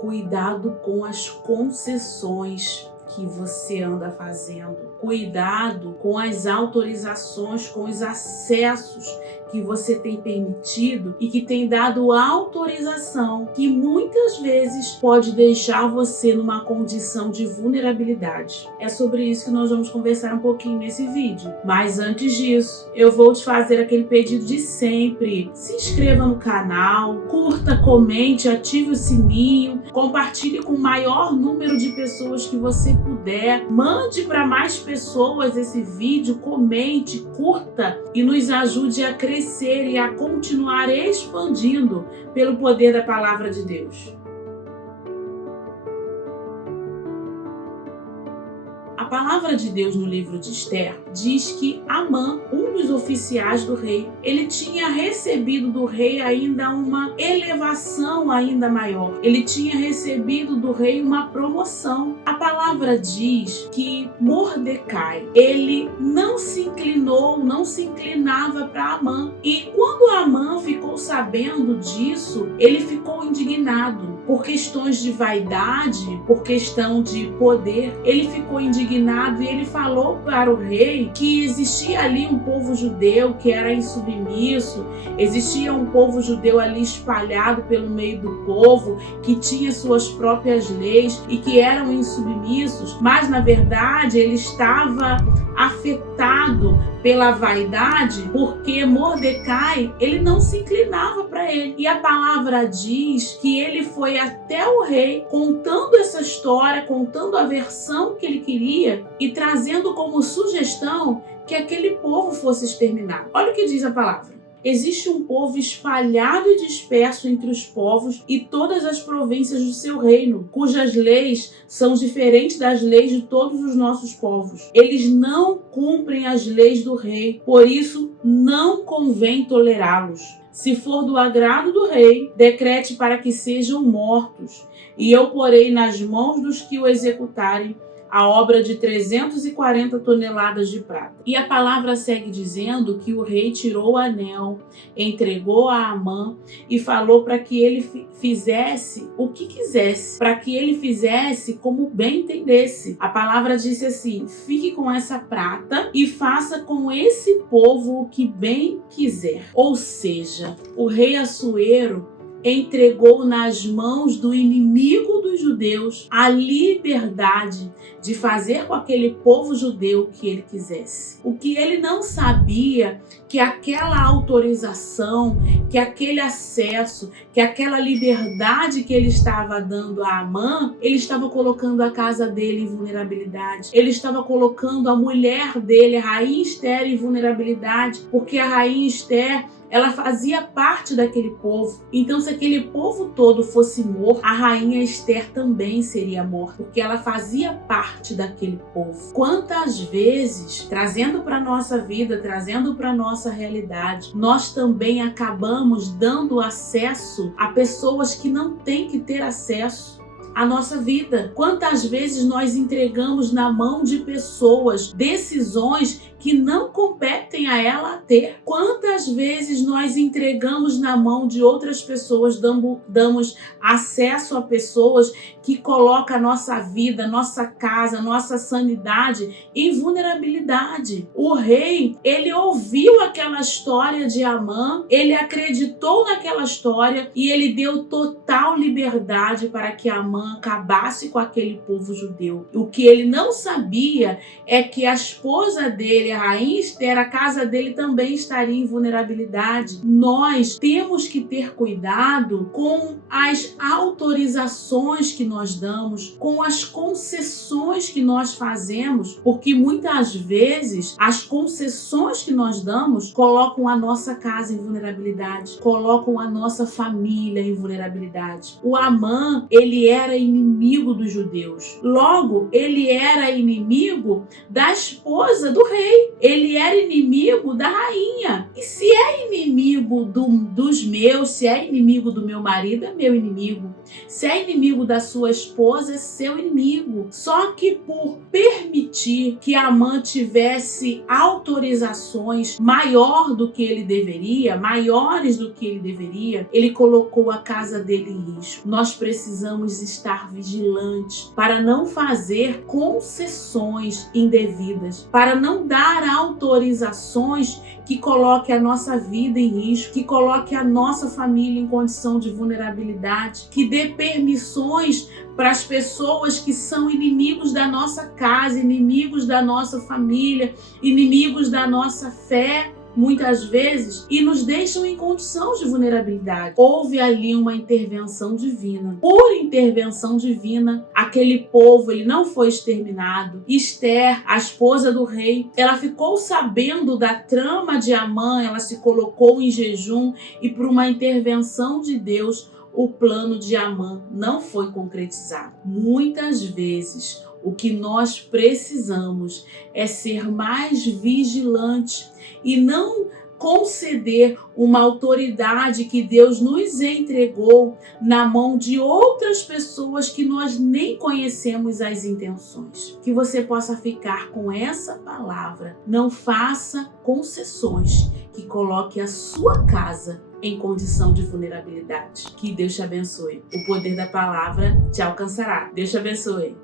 Cuidado com as concessões que você anda fazendo. Cuidado com as autorizações, com os acessos que você tem permitido e que tem dado autorização, que muitas vezes pode deixar você numa condição de vulnerabilidade. É sobre isso que nós vamos conversar um pouquinho nesse vídeo. Mas antes disso, eu vou te fazer aquele pedido de sempre. Se inscreva no canal, curta, comente, ative o sininho, compartilhe com o maior número de pessoas que você puder, mande para mais pessoas esse vídeo, comente, curta e nos ajude a crescer e a continuar expandindo pelo poder da palavra de Deus. A palavra de Deus no livro de Esther diz que Amã, um dos oficiais do rei, ele tinha recebido do rei ainda uma elevação ainda maior. Ele tinha recebido do rei uma promoção. A palavra diz que Mordecai, ele não se inclinou, não se inclinava para Amã. E quando Amã ficou sabendo disso, ele ficou indignado. Por questões de vaidade, por questão de poder, ele ficou indignado e ele falou para o rei que existia ali um povo judeu que era insubmisso, existia um povo judeu ali espalhado pelo meio do povo, que tinha suas próprias leis e que eram insubmissos, mas na verdade ele estava afetado pela vaidade, porque Mordecai, ele não se inclinava para ele. E a palavra diz que ele foi até o rei contando essa história, contando a versão que ele queria e trazendo como sugestão que aquele povo fosse exterminado. Olha o que diz a palavra. Existe um povo espalhado e disperso entre os povos e todas as províncias do seu reino, cujas leis são diferentes das leis de todos os nossos povos. Eles não cumprem as leis do rei, por isso não convém tolerá-los. Se for do agrado do rei, decrete para que sejam mortos, e eu porei nas mãos dos que o executarem a obra de 340 toneladas de prata. E a palavra segue dizendo que o rei tirou o anel, entregou a Amã e falou para que ele fizesse o que quisesse, para que ele fizesse como bem entendesse. A palavra disse assim: fique com essa prata e faça com esse povo o que bem quiser. Ou seja, o rei Assuero entregou nas mãos do inimigo dos judeus a liberdade de fazer com aquele povo judeu o que ele quisesse. O que ele não sabia, que aquela autorização, que aquele acesso, que aquela liberdade que ele estava dando a Amã, ele estava colocando a casa dele em vulnerabilidade. Ele estava colocando a mulher dele, a rainha Esther, em vulnerabilidade, porque a rainha Esther, ela fazia parte daquele povo. Então, se aquele povo todo fosse morto, a rainha Esther também seria morta, porque ela fazia parte daquele povo. Quantas vezes, trazendo para a nossa vida, trazendo para a nossa realidade, nós também acabamos dando acesso a pessoas que não têm que ter acesso à nossa vida? Quantas vezes nós entregamos na mão de pessoas decisões que não competem a ela ter? Quantas vezes nós entregamos na mão de outras pessoas, damos acesso a pessoas que colocam a nossa vida, nossa casa, nossa sanidade em vulnerabilidade? O rei, ele ouviu aquela história de Amã, ele acreditou naquela história e ele deu total liberdade para que Amã acabasse com aquele povo judeu. O que ele não sabia é que a esposa dele, a rainha Esther, a casa dele também estaria em vulnerabilidade. Nós temos que ter cuidado com as autorizações que nós damos, com as concessões que nós fazemos, porque muitas vezes as concessões que nós damos colocam a nossa casa em vulnerabilidade, colocam a nossa família em vulnerabilidade. O Amã, ele era era inimigo dos judeus. Logo, ele era inimigo da esposa do rei. Ele era inimigo da rainha. E se é inimigo dos meus, se é inimigo do meu marido, é meu inimigo. Se é inimigo da sua esposa, é seu inimigo. Só que por permitir que Amã tivesse autorizações maiores do que ele deveria, ele colocou a casa dele em risco. Nós precisamos estar vigilantes para não fazer concessões indevidas, para não dar autorizações que coloque a nossa vida em risco, que coloque a nossa família em condição de vulnerabilidade, que dê permissões para as pessoas que são inimigos da nossa casa, inimigos da nossa família, inimigos da nossa fé, muitas vezes, e nos deixam em condição de vulnerabilidade. Houve ali uma intervenção divina. Por intervenção divina, aquele povo ele não foi exterminado. Esther, a esposa do rei, ela ficou sabendo da trama de Amã, ela se colocou em jejum e por uma intervenção de Deus, o plano de Amã não foi concretizado. Muitas vezes, o que nós precisamos é ser mais vigilante e não conceder uma autoridade que Deus nos entregou na mão de outras pessoas que nós nem conhecemos as intenções. Que você possa ficar com essa palavra. Não faça concessões que coloque a sua casa em condição de vulnerabilidade. Que Deus te abençoe. O poder da palavra te alcançará. Deus te abençoe.